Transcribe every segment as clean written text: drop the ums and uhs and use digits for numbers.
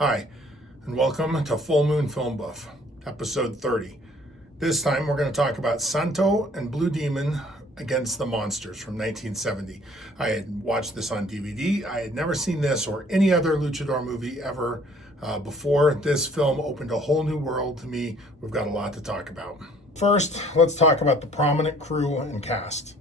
Hi, and welcome to Full Moon Film Buff, episode 30. This time we're going to talk about Santo and Blue Demon Against the Monsters from 1970. I had watched this on DVD. I had never seen this or any other luchador movie ever before. This film opened a whole new world to me. We've got a lot to talk about. First, let's talk about the prominent crew and cast.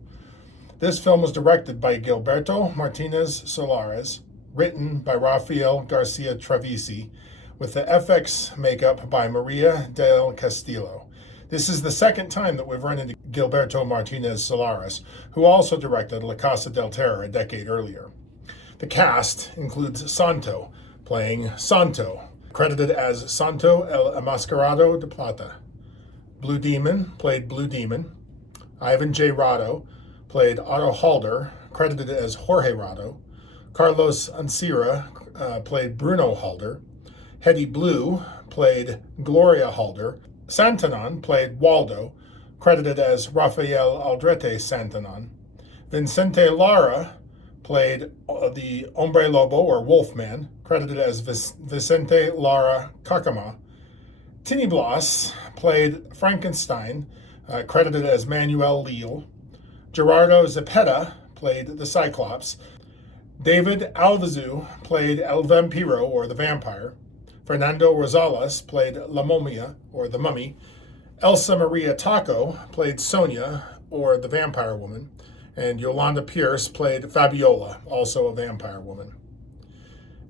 This film was directed by Gilberto Martinez Solares, written by Rafael Garcia Travisi, with the FX makeup by Maria del Castillo. This is the second time that we've run into Gilberto Martinez Solares, who also directed La Casa del Terror a decade earlier. The cast includes Santo, playing Santo, credited as Santo el Enmascarado de Plata. Blue Demon played Blue Demon. Ivan J. Rado played Otto Halder, credited as Jorge Rado. Carlos Ancira played Bruno Halder. Hetty Blue played Gloria Halder. Santanon played Waldo, credited as Rafael Aldrete Santanon. Vicente Lara played the Hombre Lobo, or Wolfman, credited as Vicente Lara Cacama. Tini Blas played Frankenstein, credited as Manuel Leal. Gerardo Zepeda played the Cyclops. David Alvizu played El Vampiro, or the Vampire. Fernando Rosales played La Momia, or the Mummy. Elsa Maria Taco played Sonia, or the Vampire Woman. And Yolanda Pierce played Fabiola, also a Vampire Woman.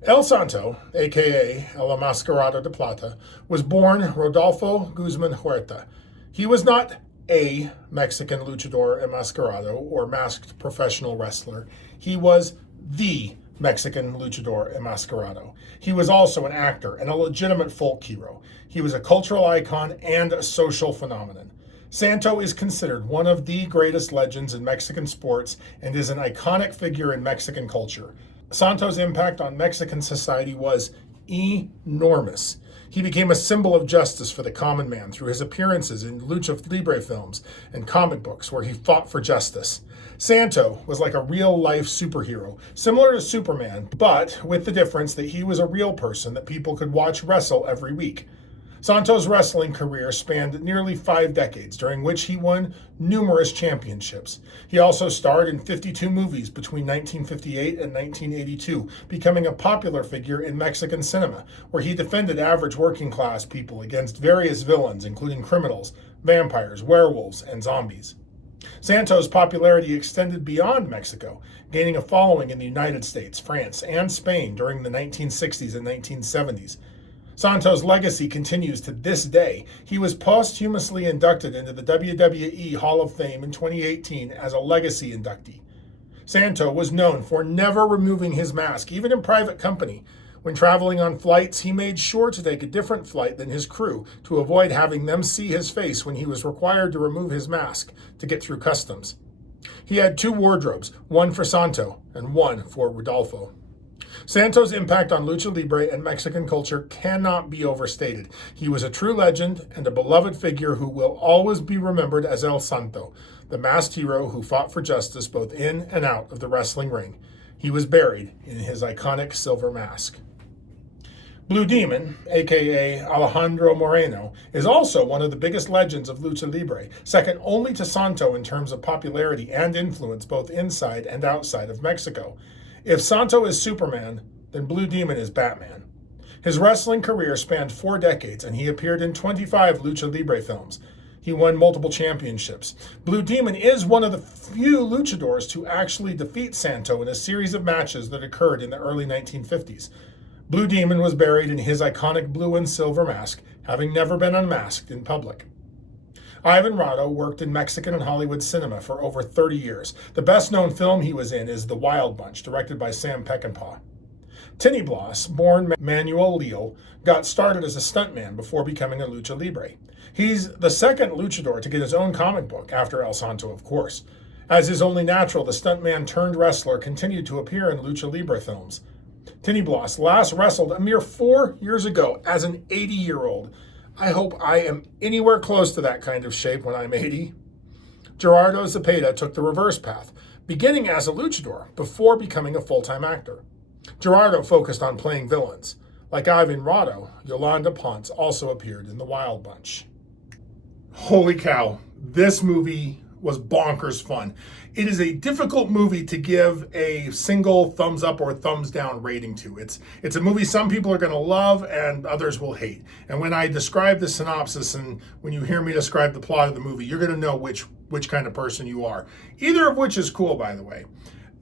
El Santo, aka El Enmascarado de Plata, was born Rodolfo Guzman Huerta. He was not a Mexican luchador enmascarado, or masked professional wrestler. He was the Mexican luchador enmascarado. He was also an actor and a legitimate folk hero. He was a cultural icon and a social phenomenon. Santo is considered one of the greatest legends in Mexican sports and is an iconic figure in Mexican culture. Santo's impact on Mexican society was enormous. He became a symbol of justice for the common man through his appearances in lucha libre films and comic books where he fought for justice. Santo was like a real-life superhero, similar to Superman, but with the difference that he was a real person that people could watch wrestle every week. Santo's wrestling career spanned nearly 5 decades, during which he won numerous championships. He also starred in 52 movies between 1958 and 1982, becoming a popular figure in Mexican cinema, where he defended average working-class people against various villains, including criminals, vampires, werewolves, and zombies. Santo's popularity extended beyond Mexico, gaining a following in the United States, France, and Spain during the 1960s and 1970s. Santo's legacy continues to this day. He was posthumously inducted into the WWE Hall of Fame in 2018 as a legacy inductee. Santo was known for never removing his mask, even in private company. When traveling on flights, he made sure to take a different flight than his crew to avoid having them see his face when he was required to remove his mask to get through customs. He had 2 wardrobes, one for Santo and one for Rodolfo. Santo's impact on lucha libre and Mexican culture cannot be overstated. He was a true legend and a beloved figure who will always be remembered as El Santo, the masked hero who fought for justice both in and out of the wrestling ring. He was buried in his iconic silver mask. Blue Demon, aka Alejandro Moreno, is also one of the biggest legends of lucha libre, second only to Santo in terms of popularity and influence both inside and outside of Mexico. If Santo is Superman, then Blue Demon is Batman. His wrestling career spanned 4 decades, and he appeared in 25 lucha libre films. He won multiple championships. Blue Demon is one of the few luchadors to actually defeat Santo in a series of matches that occurred in the early 1950s. Blue Demon was buried in his iconic blue and silver mask, having never been unmasked in public. Ivan Rado worked in Mexican and Hollywood cinema for over 30 years. The best-known film he was in is The Wild Bunch, directed by Sam Peckinpah. Tini Blas, born Manuel Leal, got started as a stuntman before becoming a lucha libre. He's the second luchador to get his own comic book, after El Santo, of course. As is only natural, the stuntman turned wrestler continued to appear in lucha libre films. Tini Blas last wrestled a mere 4 years ago as an 80-year-old. I hope I am anywhere close to that kind of shape when I'm 80. Gerardo Zepeda took the reverse path, beginning as a luchador before becoming a full-time actor. Gerardo focused on playing villains. Like Ivan Rado, Yolanda Ponce also appeared in The Wild Bunch. Holy cow, this movie was bonkers fun. It is a difficult movie to give a single thumbs up or thumbs down rating to. It's a movie some people are going to love and others will hate. And when I describe the synopsis and when you hear me describe the plot of the movie, you're going to know which kind of person you are. Either of which is cool, by the way.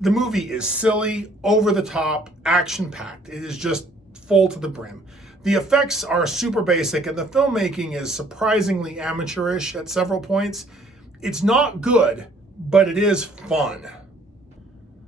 The movie is silly, over the top, action-packed. It is just full to the brim. The effects are super basic and the filmmaking is surprisingly amateurish at several points. It's not good, but it is fun.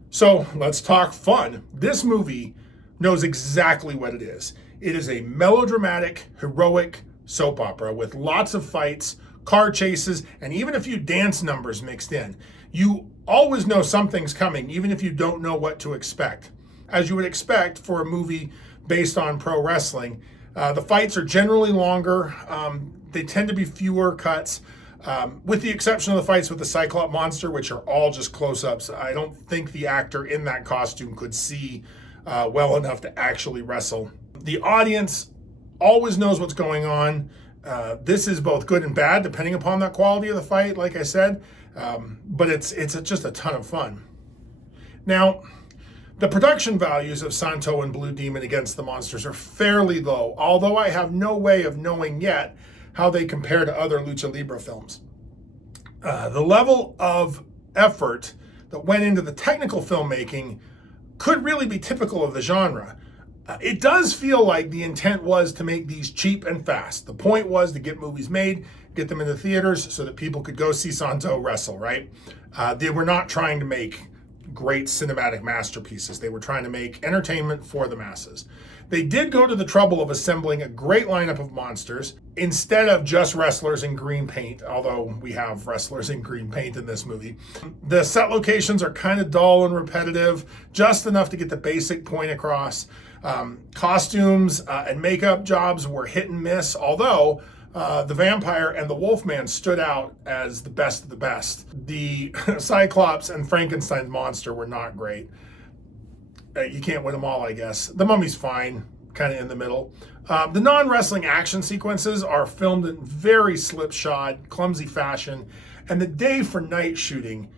So let's talk fun. This movie knows exactly what it is. It is a melodramatic, heroic soap opera with lots of fights, car chases, and even a few dance numbers mixed in. You always know something's coming, even if you don't know what to expect. As you would expect for a movie based on pro wrestling, the fights are generally longer. They tend to be fewer cuts. With the exception of the fights with the Cyclops monster, which are all just close-ups. I don't think the actor in that costume could see well enough to actually wrestle. The audience always knows what's going on. This is both good and bad, depending upon the quality of the fight, like I said. But it's just a ton of fun. Now, the production values of Santo and Blue Demon Against the Monsters are fairly low, although I have no way of knowing yet how they compare to other Lucha Libre films. The level of effort that went into the technical filmmaking could really be typical of the genre. It does feel like the intent was to make these cheap and fast. The point was to get movies made, get them into theaters so that people could go see Santo wrestle, right? They were not trying to make great cinematic masterpieces. They were trying to make entertainment for the masses. They did go to the trouble of assembling a great lineup of monsters instead of just wrestlers in green paint, although we have wrestlers in green paint in this movie. The set locations are kind of dull and repetitive, just enough to get the basic point across. Costumes and makeup jobs were hit and miss, although the vampire and the Wolfman stood out as the best of the best. The Cyclops and Frankenstein monster were not great. You can't win them all, I guess. The Mummy's fine, kind of in the middle. The non-wrestling action sequences are filmed in very slipshod, clumsy fashion, and the day for night shooting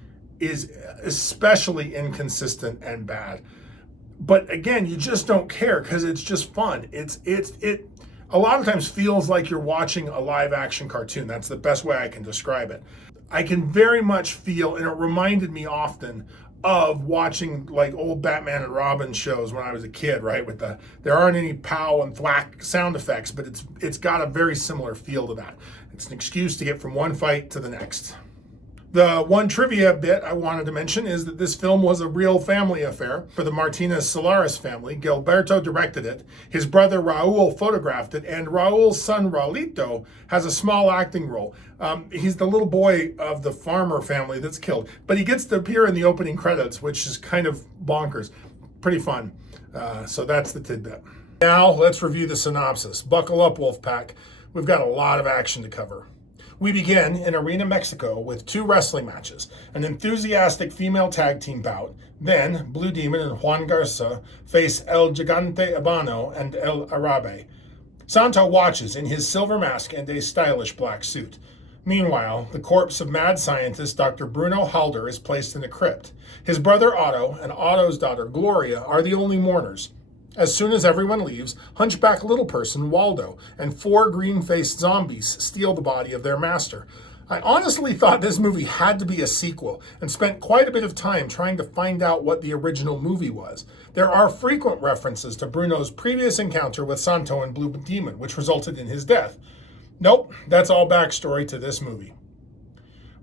is especially inconsistent and bad. But again, you just don't care because it's just fun. It a lot of times feels like you're watching a live action cartoon. That's the best way I can describe it. I can very much feel, and it reminded me often of watching like old Batman and Robin shows when I was a kid, right? There aren't any pow and thwack sound effects, but it's got a very similar feel to that. It's an excuse to get from one fight to the next. The one trivia bit I wanted to mention is that this film was a real family affair for the Martinez Solares family. Gilberto directed it, his brother Raul photographed it, and Raul's son Raulito has a small acting role. He's the little boy of the farmer family that's killed, but he gets to appear in the opening credits, which is kind of bonkers. Pretty fun. So that's the tidbit. Now let's review the synopsis. Buckle up, Wolfpack. We've got a lot of action to cover. We begin in Arena, Mexico with 2 wrestling matches, an enthusiastic female tag team bout. Then, Blue Demon and Juan Garza face El Gigante Habano and El Arabe. Santo watches in his silver mask and a stylish black suit. Meanwhile, the corpse of mad scientist Dr. Bruno Halder is placed in a crypt. His brother Otto and Otto's daughter Gloria are the only mourners. As soon as everyone leaves, hunchback little person Waldo and 4 green-faced zombies steal the body of their master. I honestly thought this movie had to be a sequel and spent quite a bit of time trying to find out what the original movie was. There are frequent references to Bruno's previous encounter with Santo and Blue Demon, which resulted in his death. Nope, that's all backstory to this movie.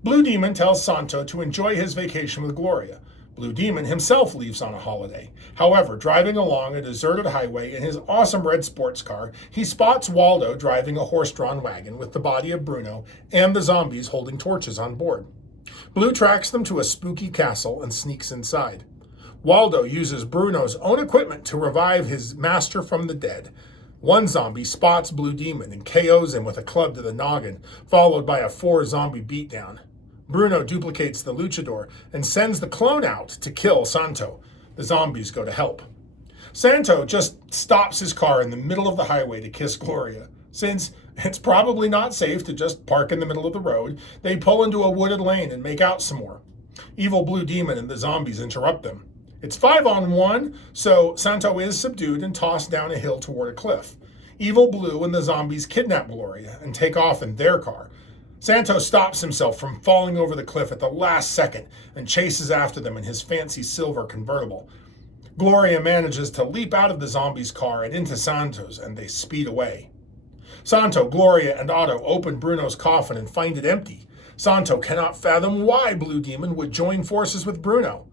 Blue Demon tells Santo to enjoy his vacation with Gloria. Blue Demon himself leaves on a holiday. However, driving along a deserted highway in his awesome red sports car, he spots Waldo driving a horse-drawn wagon with the body of Bruno and the zombies holding torches on board. Blue tracks them to a spooky castle and sneaks inside. Waldo uses Bruno's own equipment to revive his master from the dead. One zombie spots Blue Demon and KOs him with a club to the noggin, followed by a 4-zombie beatdown. Bruno duplicates the luchador and sends the clone out to kill Santo. The zombies go to help. Santo just stops his car in the middle of the highway to kiss Gloria. Since it's probably not safe to just park in the middle of the road, they pull into a wooded lane and make out some more. Evil Blue Demon and the zombies interrupt them. It's 5-on-1, so Santo is subdued and tossed down a hill toward a cliff. Evil Blue and the zombies kidnap Gloria and take off in their car. Santo stops himself from falling over the cliff at the last second and chases after them in his fancy silver convertible. Gloria manages to leap out of the zombies' car and into Santo's, and they speed away. Santo, Gloria, and Otto open Bruno's coffin and find it empty. Santo cannot fathom why Blue Demon would join forces with Bruno.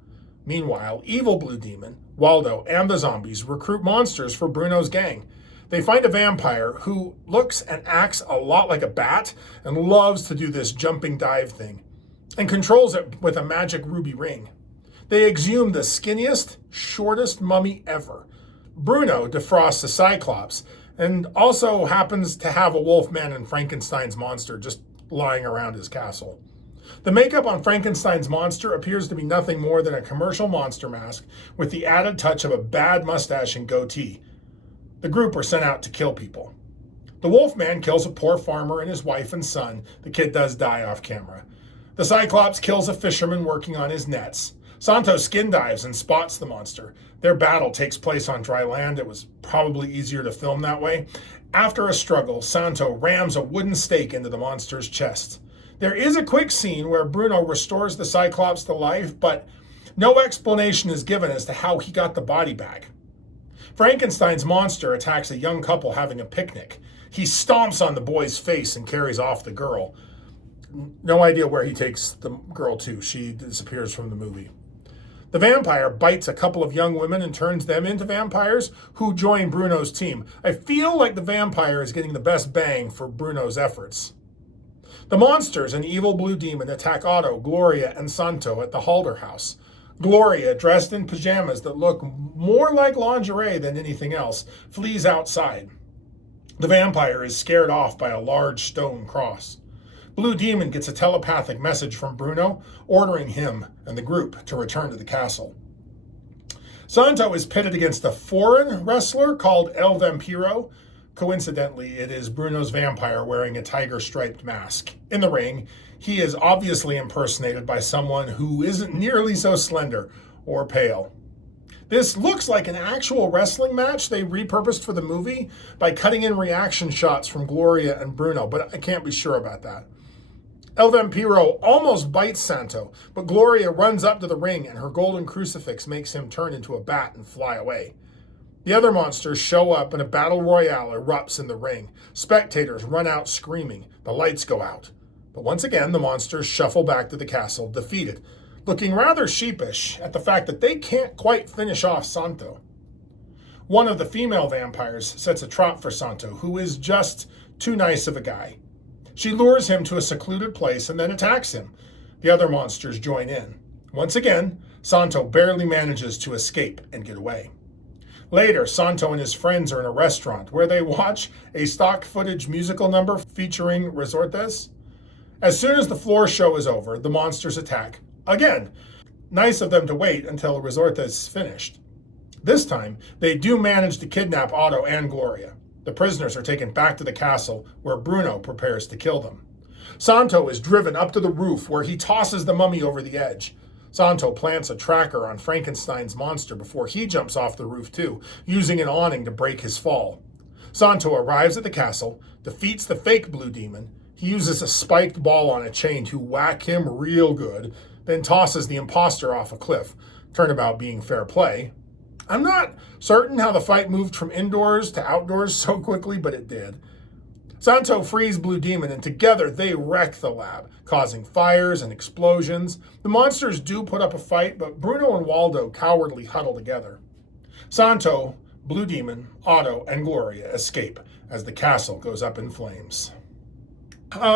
Meanwhile, Evil Blue Demon, Waldo, and the zombies recruit monsters for Bruno's gang. They find a vampire who looks and acts a lot like a bat and loves to do this jumping dive thing, and controls it with a magic ruby ring. They exhume the skinniest, shortest mummy ever. Bruno defrosts the Cyclops and also happens to have a Wolfman and Frankenstein's monster just lying around his castle. The makeup on Frankenstein's monster appears to be nothing more than a commercial monster mask with the added touch of a bad mustache and goatee. The group are sent out to kill people. The Wolfman kills a poor farmer and his wife and son. The kid does die off camera. The Cyclops kills a fisherman working on his nets. Santo skin dives and spots the monster. Their battle takes place on dry land. It was probably easier to film that way. After a struggle, Santo rams a wooden stake into the monster's chest. There is a quick scene where Bruno restores the Cyclops to life, but no explanation is given as to how he got the body back. Frankenstein's monster attacks a young couple having a picnic. He stomps on the boy's face and carries off the girl. No idea where he takes the girl to. She disappears from the movie. The vampire bites a couple of young women and turns them into vampires who join Bruno's team. I feel like the vampire is getting the best bang for Bruno's efforts. The monsters and Evil Blue Demon attack Otto, Gloria, and Santo at the Halder house. Gloria, dressed in pajamas that look more like lingerie than anything else, flees outside. The vampire is scared off by a large stone cross. Blue Demon gets a telepathic message from Bruno, ordering him and the group to return to the castle. Santo is pitted against a foreign wrestler called El Vampiro. Coincidentally, it is Bruno's vampire wearing a tiger-striped mask. In the ring, he is obviously impersonated by someone who isn't nearly so slender or pale. This looks like an actual wrestling match they repurposed for the movie by cutting in reaction shots from Gloria and Bruno, but I can't be sure about that. El Vampiro almost bites Santo, but Gloria runs up to the ring and her golden crucifix makes him turn into a bat and fly away. The other monsters show up and a battle royale erupts in the ring. Spectators run out screaming. The lights go out. But once again, the monsters shuffle back to the castle, defeated, looking rather sheepish at the fact that they can't quite finish off Santo. One of the female vampires sets a trap for Santo, who is just too nice of a guy. She lures him to a secluded place and then attacks him. The other monsters join in. Once again, Santo barely manages to escape and get away. Later, Santo and his friends are in a restaurant where they watch a stock footage musical number featuring Resortes. As soon as the floor show is over, the monsters attack. Again, nice of them to wait until Resortes is finished. This time, they do manage to kidnap Otto and Gloria. The prisoners are taken back to the castle where Bruno prepares to kill them. Santo is driven up to the roof where he tosses the mummy over the edge. Santo plants a tracker on Frankenstein's monster before he jumps off the roof too, using an awning to break his fall. Santo arrives at the castle, defeats the fake Blue Demon. He uses a spiked ball on a chain to whack him real good, then tosses the imposter off a cliff, turnabout being fair play. I'm not certain how the fight moved from indoors to outdoors so quickly, but it did. Santo frees Blue Demon, and together they wreck the lab, causing fires and explosions. The monsters do put up a fight, but Bruno and Waldo cowardly huddle together. Santo, Blue Demon, Otto, and Gloria escape as the castle goes up in flames.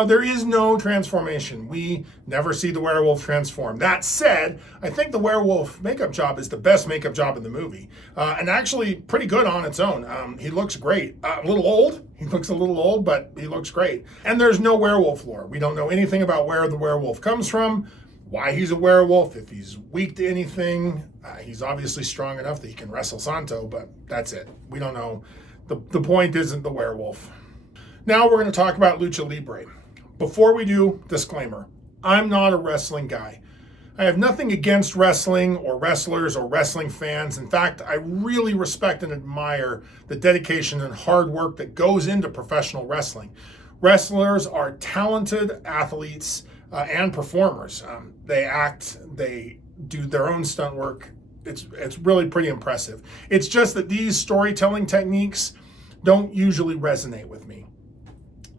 There is no transformation. We never see the werewolf transform. That said, I think the werewolf makeup job is the best makeup job in the movie, and actually pretty good on its own. He looks great. A little old. He looks a little old, but he looks great. And there's no werewolf lore. We don't know anything about where the werewolf comes from, why he's a werewolf, if he's weak to anything. He's obviously strong enough that he can wrestle Santo, but that's it. We don't know. The point isn't the werewolf. Now we're going to talk about lucha libre. Before we do, disclaimer, I'm not a wrestling guy. I have nothing against wrestling or wrestlers or wrestling fans. In fact, I really respect and admire the dedication and hard work that goes into professional wrestling. Wrestlers are talented athletes and performers. They act, they do their own stunt work. It's really pretty impressive. It's just that these storytelling techniques don't usually resonate with me.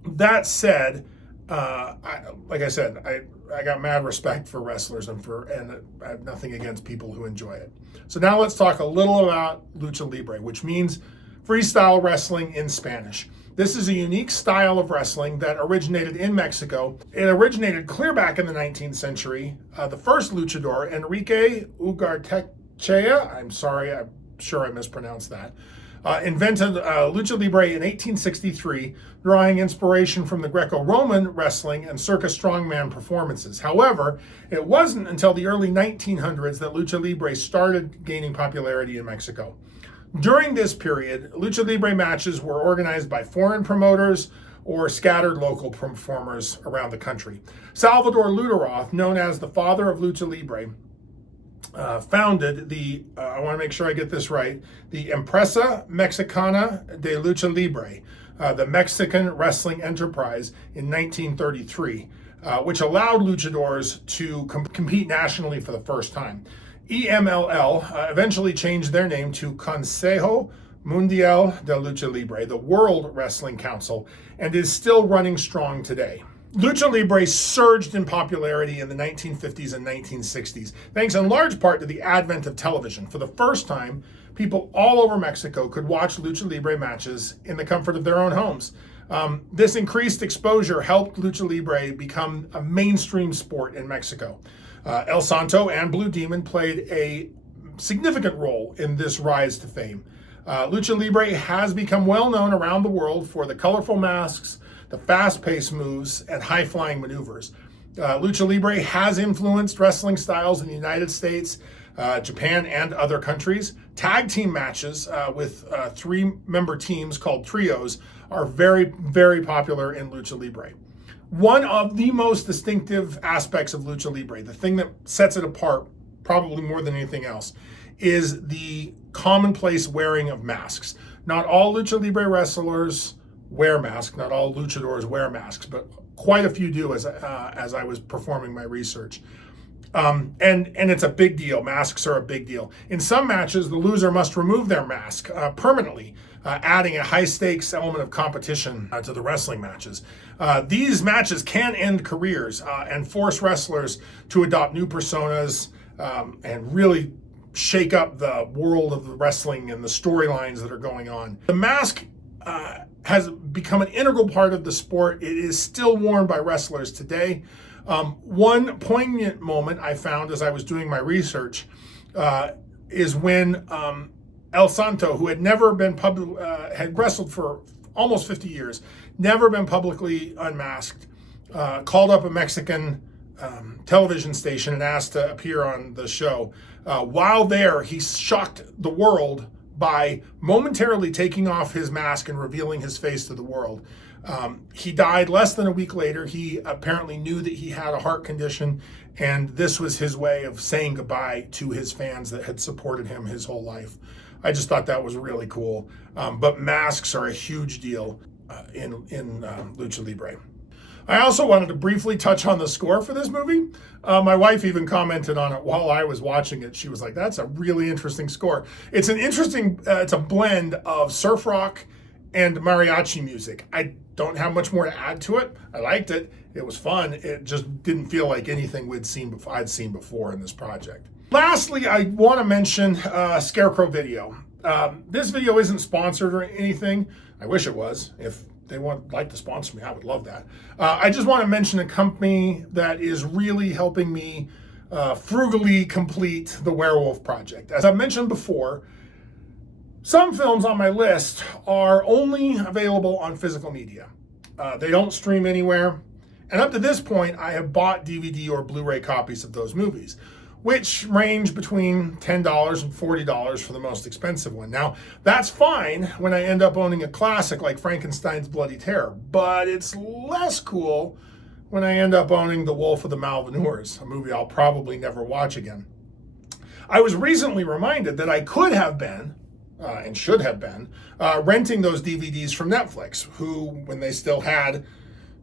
That said, like I said, I got mad respect for wrestlers and I have nothing against people who enjoy it. So now let's talk a little about lucha libre, which means freestyle wrestling in Spanish. This is a unique style of wrestling that originated in Mexico. It originated clear back in the 19th century. The first luchador, Enrique Ugartechea, I'm sorry, I'm sure I mispronounced that, invented lucha libre in 1863, drawing inspiration from the Greco-Roman wrestling and circus strongman performances. However, it wasn't until the early 1900s that lucha libre started gaining popularity in Mexico. During this period, lucha libre matches were organized by foreign promoters or scattered local performers around the country. Salvador Luderoth, known as the father of lucha libre, founded the, I want to make sure I get this right, the Empresa Mexicana de Lucha Libre, the Mexican Wrestling Enterprise, in 1933, which allowed luchadors to compete nationally for the first time. EMLL eventually changed their name to Consejo Mundial de Lucha Libre, the World Wrestling Council, and is still running strong today. Lucha Libre surged in popularity in the 1950s and 1960s, thanks in large part to the advent of television. For the first time, people all over Mexico could watch Lucha Libre matches in the comfort of their own homes. This increased exposure helped Lucha Libre become a mainstream sport in Mexico. El Santo and Blue Demon played a significant role in this rise to fame. Lucha Libre has become well known around the world for the colorful masks, the fast-paced moves, and high-flying maneuvers. Lucha Libre has influenced wrestling styles in the United States, Japan, and other countries. Tag team matches with three-member teams called trios are very, very popular in Lucha Libre. One of the most distinctive aspects of Lucha Libre, the thing that sets it apart probably more than anything else, is the commonplace wearing of masks. Not all Lucha Libre wrestlers wear masks, not all luchadors wear masks, but quite a few do as I was performing my research. And it's a big deal. Masks are a big deal. In some matches, the loser must remove their mask permanently, adding a high-stakes element of competition to the wrestling matches. These matches can end careers and force wrestlers to adopt new personas and really shake up the world of the wrestling and the storylines that are going on. The mask has become an integral part of the sport. It is still worn by wrestlers today. One poignant moment I found as I was doing my research is when El Santo, who had never been had wrestled for almost 50 years, never been publicly unmasked, called up a Mexican television station and asked to appear on the show. While there, he shocked the world by momentarily taking off his mask and revealing his face to the world. He died less than a week later. He apparently knew that he had a heart condition, and this was his way of saying goodbye to his fans that had supported him his whole life. I just thought that was really cool. But masks are a huge deal in Lucha Libre. I also wanted to briefly touch on the score for this movie. My wife even commented on it while I was watching it. She was like, that's a really interesting score. It's an interesting, it's a blend of surf rock and mariachi music. I don't have much more to add to it. I liked it. It was fun. It just didn't feel like anything I'd seen before in this project. Lastly, I want to mention Scarecrow Video. This video isn't sponsored or anything. I wish it was. If they would like to sponsor me, I would love that. I just want to mention a company that is really helping me frugally complete the Werewolf project. As I mentioned before, some films on my list are only available on physical media. They don't stream anywhere, And up to this point, I have bought DVD or Blu-ray copies of those movies, which range between $10 and $40 for the most expensive one. Now, that's fine when I end up owning a classic like Frankenstein's Bloody Terror, but it's less cool when I end up owning The Wolf of the Malvernors, a movie I'll probably never watch again. I was recently reminded that I could have been, and should have been, renting those DVDs from Netflix, who, when they still had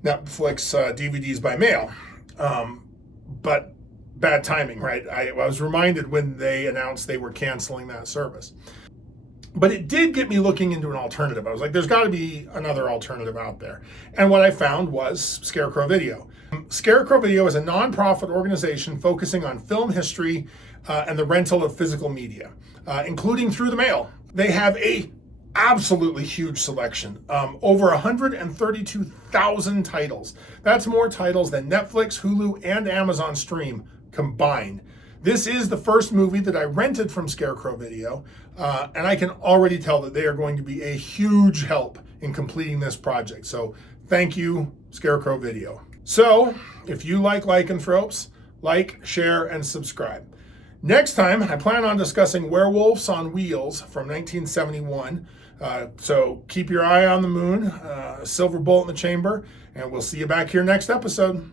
Netflix DVDs by mail. But bad timing, right? I was reminded when they announced they were canceling that service. But it did get me looking into an alternative. I was like, there's got to be another alternative out there. And what I found was Scarecrow Video. Scarecrow Video is a nonprofit organization focusing on film history and the rental of physical media, including through the mail. They have a absolutely huge selection, over 132,000 titles. That's more titles than Netflix, Hulu, and Amazon Stream combined. This is the first movie that I rented from Scarecrow Video, and I can already tell that they are going to be a huge help in completing this project. So thank you, Scarecrow Video. So if you like lycanthropes, like, share, and subscribe. Next time, I plan on discussing Werewolves on Wheels from 1971. So keep your eye on the moon, silver bullet in the chamber, and we'll see you back here next episode.